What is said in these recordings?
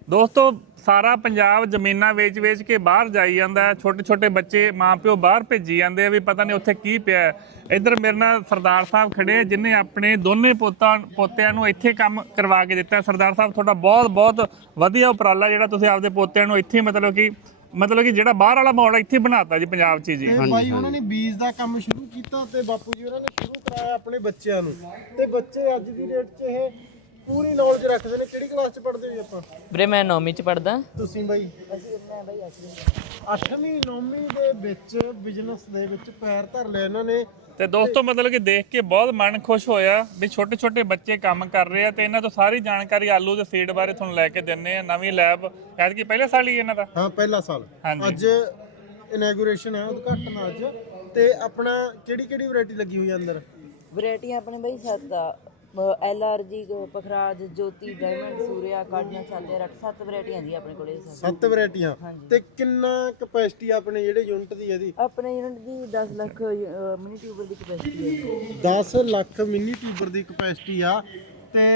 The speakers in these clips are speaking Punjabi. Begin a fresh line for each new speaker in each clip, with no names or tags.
ਦੋਸਤੋ ਸਾਰਾ ਪੰਜਾਬ ਜ਼ਮੀਨਾਂ ਵੇਚ ਕੇ ਬਾਹਰ ਜਾਈ ਜਾਂਦਾ। ਛੋਟੇ ਛੋਟੇ ਬੱਚੇ ਮਾਂ ਪਿਓ ਬਾਹਰ ਭੇਜੀ ਜਾਂਦੇ ਆ ਵੀ ਪਤਾ ਨਹੀਂ ਉੱਥੇ ਕੀ ਪਿਆ। ਇੱਧਰ ਮੇਰੇ ਨਾਲ ਸਰਦਾਰ ਸਾਹਿਬ ਖੜੇ ਆ ਜਿਨ੍ਹਾਂ ਆਪਣੇ ਦੋਨੇ ਪੋਤਿਆਂ ਨੂੰ ਇੱਥੇ ਕੰਮ ਕਰਵਾ ਕੇ ਦਿੱਤਾ। ਸਰਦਾਰ ਸਾਹਿਬ ਤੁਹਾਡਾ ਬਹੁਤ ਬਹੁਤ ਵਧੀਆ ਉਪਰਾਲਾ ਜਿਹੜਾ ਤੁਸੀਂ ਆਪਦੇ ਪੋਤਿਆਂ ਨੂੰ ਇੱਥੇ ਮਤਲਬ ਕਿ ਜਿਹੜਾ ਬਾਹਰ ਵਾਲਾ ਮਾਹੌਲ ਇੱਥੇ ਬਣਾਤਾ ਜੀ ਪੰਜਾਬ 'ਚ ਜੀ।
ਭਾਈ ਉਹਨਾਂ ਨੇ ਬੀਜ ਦਾ ਕੰਮ ਸ਼ੁਰੂ ਕੀਤਾ ਤੇ ਬਾਪੂ ਜੀ ਉਹਨਾਂ ਨੇ ਸ਼ੁਰੂ ਕਰਾਇਆ ਆਪਣੇ ਬੱਚਿਆਂ ਨੂੰ, ਤੇ ਬੱਚੇ ਅੱਜ ਦੀ ਡੇਟ 'ਚ ਇਹ ਪੂਰੀ ਨੌਲੇਜ ਰੱਖਦੇ ਨੇ। ਕਿਹੜੀ ਕਲਾਸ 'ਚ ਪੜ੍ਹਦੇ ਹੋ ਆਪਾਂ?
ਵੀਰੇ ਮੈਂ 9ਵੀਂ ਚ ਪੜਦਾ।
ਤੁਸੀਂ ਬਾਈ? ਮੈਂ ਬਾਈ 8ਵੀਂ 9ਵੀਂ ਦੇ ਵਿੱਚ ਬਿਜ਼ਨਸ ਦੇ ਵਿੱਚ ਪੈਰ ਧਰ ਲਿਆ ਇਹਨਾਂ ਨੇ।
ਤੇ ਦੋਸਤੋ ਮਤਲਬ ਕਿ ਦੇਖ ਕੇ ਬਹੁਤ ਮਨ ਖੁਸ਼ ਹੋਇਆ ਵੀ ਛੋਟੇ ਛੋਟੇ ਬੱਚੇ ਕੰਮ ਕਰ ਰਹੇ ਆ ਤੇ ਇਹਨਾਂ ਤੋਂ ਸਾਰੀ ਜਾਣਕਾਰੀ ਆਲੂ ਦੇ ਸੀਡ ਬਾਰੇ ਤੁਹਾਨੂੰ ਲੈ ਕੇ ਦਿੰਨੇ ਆ। ਨਵੀਂ ਲੈਬ ਐਤਕੀ ਪਹਿਲੇ ਸਾਲ ਹੀ ਇਹਨਾਂ ਦਾ?
ਹਾਂ ਪਹਿਲਾ ਸਾਲ। ਅੱਜ ਇਨੈਗੂਰੇਸ਼ਨ ਹੈ, ਉਦਘਾਟਨ ਅੱਜ। ਤੇ ਆਪਣਾ ਕਿਹੜੀ ਵੈਰਾਈਟੀ ਲੱਗੀ ਹੋਈ ਹੈ ਅੰਦਰ?
ਵੈਰਾਈਟੀਆਂ ਆਪਣੇ ਬਈ 7 ਆ। LRG Pukhraj Jyoti diamond Surya cardinal ਚਾਲੇ ਰੱਖ 7 ਵੈਰਾਈਟੀਆਂ ਜੀ ਆਪਣੇ ਕੋਲੇ।
7 ਵੈਰਾਈਟੀਆਂ। ਤੇ ਕਿੰਨਾ ਕਪੈਸਿਟੀ ਆਪਣੇ ਜਿਹੜੇ ਯੂਨਿਟ ਦੀ ਇਹਦੀ?
ਆਪਣੇ ਯੂਨਿਟ ਦੀ 10 ਲੱਖ ਮਿਨੀ ਟਿਊਬਰ ਦੀ ਕਪੈਸਿਟੀ ਹੈ।
10 ਲੱਖ ਮਿਨੀ ਟਿਊਬਰ ਦੀ ਕਪੈਸਿਟੀ ਆ। ਤੇ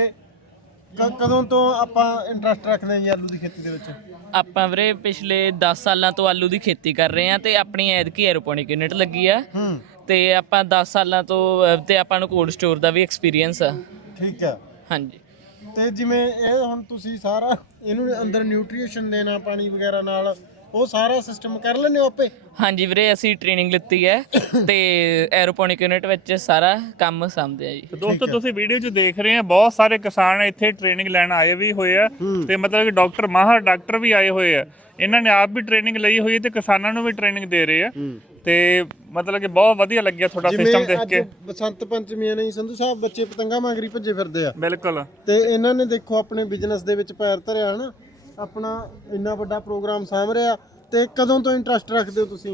ਕਦੋਂ ਤੋਂ ਆਪਾਂ ਇੰਟਰਸਟ ਰੱਖਦੇ ਹਾਂ ਜੀ ਆਲੂ ਦੀ ਖੇਤੀ ਦੇ ਵਿੱਚ?
ਆਪਾਂ ਵੀਰੇ ਪਿਛਲੇ 10 ਸਾਲਾਂ ਤੋਂ ਆਲੂ ਦੀ ਖੇਤੀ ਕਰ ਰਹੇ ਆ ਤੇ ਆਪਣੀ ਐਤਕੀ ਐਰੋਪੋਨਿਕ ਯੂਨਿਟ ਲੱਗੀ ਆ। ਤੇ ਆਪਾਂ 10 ਸਾਲਾਂ ਤੋਂ ਤੇ ਆਪਾਂ ਨੂੰ ਕੋਲਡ ਸਟੋਰ ਦਾ ਵੀ ਐਕਸਪੀਰੀਅੰਸ ਆ।
ਠੀਕ ਹੈ।
ਹਾਂਜੀ।
ਤੇ ਜਿਵੇਂ ਇਹ ਹੁਣ ਤੁਸੀਂ ਸਾਰਾ ਇਹਨੂੰ ਅੰਦਰ ਨਿਊਟ੍ਰੀਸ਼ਨ ਦੇਣਾ ਪਾਣੀ ਵਗੈਰਾ ਨਾਲ, ਉਹ ਸਾਰਾ ਸਿਸਟਮ ਕਰ ਲੈਂਦੇ ਹੋ ਆਪੇ?
ਹਾਂਜੀ ਵੀਰੇ ਅਸੀਂ ਟ੍ਰੇਨਿੰਗ ਲਿੱਤੀ ਹੈ ਤੇ ਐਰੋਪੋਨਿਕ ਯੂਨਿਟ ਵਿੱਚ ਸਾਰਾ ਕੰਮ ਸਾਂਭਦੇ ਆ ਜੀ।
ਦੋਸਤੋ ਤੁਸੀਂ ਵੀਡੀਓ 'ਚ ਦੇਖ ਰਹੇ ਆ ਬਹੁਤ ਸਾਰੇ ਕਿਸਾਨ ਇੱਥੇ ਟ੍ਰੇਨਿੰਗ ਲੈਣ ਆਏ ਵੀ ਹੋਏ ਆ ਤੇ ਮਤਲਬ ਕਿ ਡਾਕਟਰ ਵੀ ਆਏ ਹੋਏ ਆ। ਇਹਨਾਂ ਨੇ ਆਪ ਵੀ ਟ੍ਰੇਨਿੰਗ ਲਈ ਹੋਈ ਤੇ ਕਿਸਾਨਾਂ ਨੂੰ ਵੀ ਟ੍ਰੇਨਿੰਗ ਦੇ ਰਹੇ ਆ। ਤੇ ਮਤਲਬ ਕਿ ਬਹੁਤ ਵਧੀਆ ਲੱਗਿਆ ਤੁਹਾਡਾ ਸਿਸਟਮ ਦੇਖ ਕੇ।
ਬਸੰਤ ਪੰਚਮੀ ਨਹੀਂ ਸੰਧੂ ਸਾਹਿਬ, ਬੱਚੇ ਪਤੰਗਾ ਮੰਗਰੀ ਭੱਜੇ ਫਿਰਦੇ ਆ।
ਬਿਲਕੁਲ।
ਤੇ ਇਹਨਾਂ ਨੇ ਦੇਖੋ ਆਪਣੇ ਬਿਜ਼ਨਸ ਦੇ ਵਿੱਚ ਪੈਰ ਧਰਿਆ ਹਨਾ, ਆਪਣਾ ਇੰਨਾ ਵੱਡਾ ਪ੍ਰੋਗਰਾਮ ਸਾਂਭ ਰਿਹਾ। ਤੇ ਕਦੋਂ ਤੋਂ ਇੰਟਰਸਟ ਰੱਖਦੇ ਹੋ ਤੁਸੀਂ?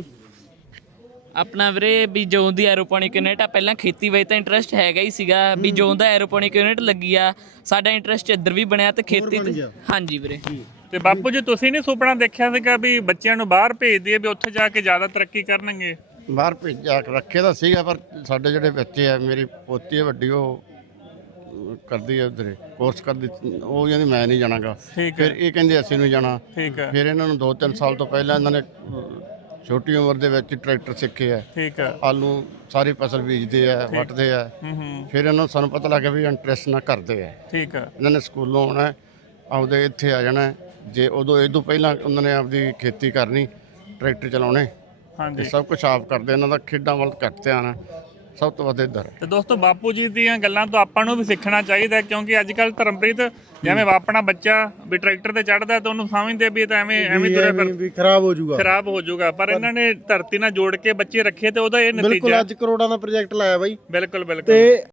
ਆਪਣਾ ਵੀਰੇ ਵੀ ਜੋਨ ਦੀ ਐਰੋਪੋਨਿਕ ਯੂਨਿਟ ਆ, ਪਹਿਲਾਂ ਖੇਤੀ ਵਿੱਚ ਤਾਂ ਇੰਟਰਸਟ ਹੈਗਾ ਹੀ ਸੀਗਾ ਵੀ ਜੋਨ ਦਾ ਐਰੋਪੋਨਿਕ ਯੂਨਿਟ ਲੱਗੀ ਆ, ਸਾਡਾ ਇੰਟਰਸਟ ਇੱਧਰ ਵੀ ਬਣਿਆ ਤੇ ਖੇਤੀ ਤੇ। ਹਾਂਜੀ ਵੀਰੇ।
ਤੇ ਬਾਪੂ ਜੀ ਤੁਸੀਂ ਨਹੀਂ ਸੁਪਨਾ ਦੇਖਿਆ ਸੀਗਾ ਵੀ ਬੱਚਿਆਂ ਨੂੰ ਬਾਹਰ ਭੇਜ ਦਈਏ ਵੀ ਉੱਥੇ ਜਾ ਕੇ ਜ਼ਿਆਦਾ ਤਰੱਕੀ ਕਰਨਗੇ?
ਬਾਹਰ ਭੇਜਿਆ ਰੱਖੇ ਤਾਂ ਸੀਗਾ, ਪਰ ਸਾਡੇ ਜਿਹੜੇ ਬੱਚੇ ਆ, ਮੇਰੀ ਪੋਤੀ ਹੈ ਵੱਡੀ, ਉਹ ਕਰਦੀ ਹੈ ਉਧਰ ਕੋਰਸ ਕਰਦੀ, ਉਹ ਕਹਿੰਦੀ ਮੈਂ ਨਹੀਂ ਜਾਣਾਗਾ। ਫਿਰ ਇਹ ਕਹਿੰਦੇ ਅਸੀਂ ਨਹੀਂ ਜਾਣਾ। ਫਿਰ ਇਹਨਾਂ ਨੂੰ 2-3 ਸਾਲ ਤੋਂ ਪਹਿਲਾਂ ਇਹਨਾਂ ਨੇ ਛੋਟੀ ਉਮਰ ਦੇ ਵਿੱਚ ਟਰੈਕਟਰ ਸਿੱਖੇ ਆ।
ਠੀਕ ਹੈ।
ਆਲੂ ਸਾਰੀ ਫਸਲ ਬੀਜਦੇ ਆ, ਵੱਢਦੇ ਆ। ਫਿਰ ਇਹਨਾਂ ਨੂੰ ਸਾਨੂੰ ਪਤਾ ਲੱਗਿਆ ਵੀ ਇੰਟਰਸਟ ਨਾਲ ਕਰਦੇ ਆ।
ਠੀਕ ਹੈ।
ਇਹਨਾਂ ਨੇ ਸਕੂਲੋਂ ਆਉਣਾ, ਆਪਦੇ ਇੱਥੇ ਆ ਜਾਣਾ। ਜੇ ਉਦੋਂ ਇਹ ਤੋਂ ਪਹਿਲਾਂ ਉਹਨਾਂ ਨੇ ਆਪਦੀ ਖੇਤੀ ਕਰਨੀ, ਟਰੈਕਟਰ ਚਲਾਉਣੇ,
ਹਾਂਜੀ,
ਸਭ ਕੁਝ ਆਪ ਕਰਦੇ। ਇਹਨਾਂ ਦਾ ਖੇਡਾਂ ਵੱਲ ਘੱਟ ਧਿਆਨ ਹੈ, ਸਭ ਤੋਂ ਵੱਧ ਇੱਧਰ।
ਤੇ ਦੋਸਤੋ ਬਾਪੂ ਜੀ ਦੀਆਂ ਗੱਲਾਂ ਤੋਂ ਆਪਾਂ ਨੂੰ ਵੀ ਸਿੱਖਣਾ ਚਾਹੀਦਾ, ਕਿਉਂਕਿ ਅੱਜ ਕੱਲ ਧਰਮਪ੍ਰੀਤ ਜਿਵੇਂ ਆਪਣਾ ਬੱਚਾ ਵੀ ਟਰੈਕਟਰ ਤੇ ਚੜਦਾ ਤਾਂ ਉਹਨੂੰ ਸਮਝਦੇ ਵੀ ਤਾਂ ਐਵੇਂ ਤੁਰਿਆ
ਵੀ ਖਰਾਬ ਹੋ ਜਾਊਗਾ,
ਪਰ ਇਹਨਾਂ ਨੇ ਧਰਤੀ ਨਾਲ ਜੋੜ ਕੇ ਬੱਚੇ ਰੱਖੇ ਤੇ ਉਹਦਾ ਇਹ ਨਤੀਜਾ।
ਬਿਲਕੁਲ। ਅੱਜ ਕਰੋੜਾਂ ਦਾ ਪ੍ਰੋਜੈਕਟ ਲਾਇਆ ਬਾਈ।
ਬਿਲਕੁਲ।
ਤੇ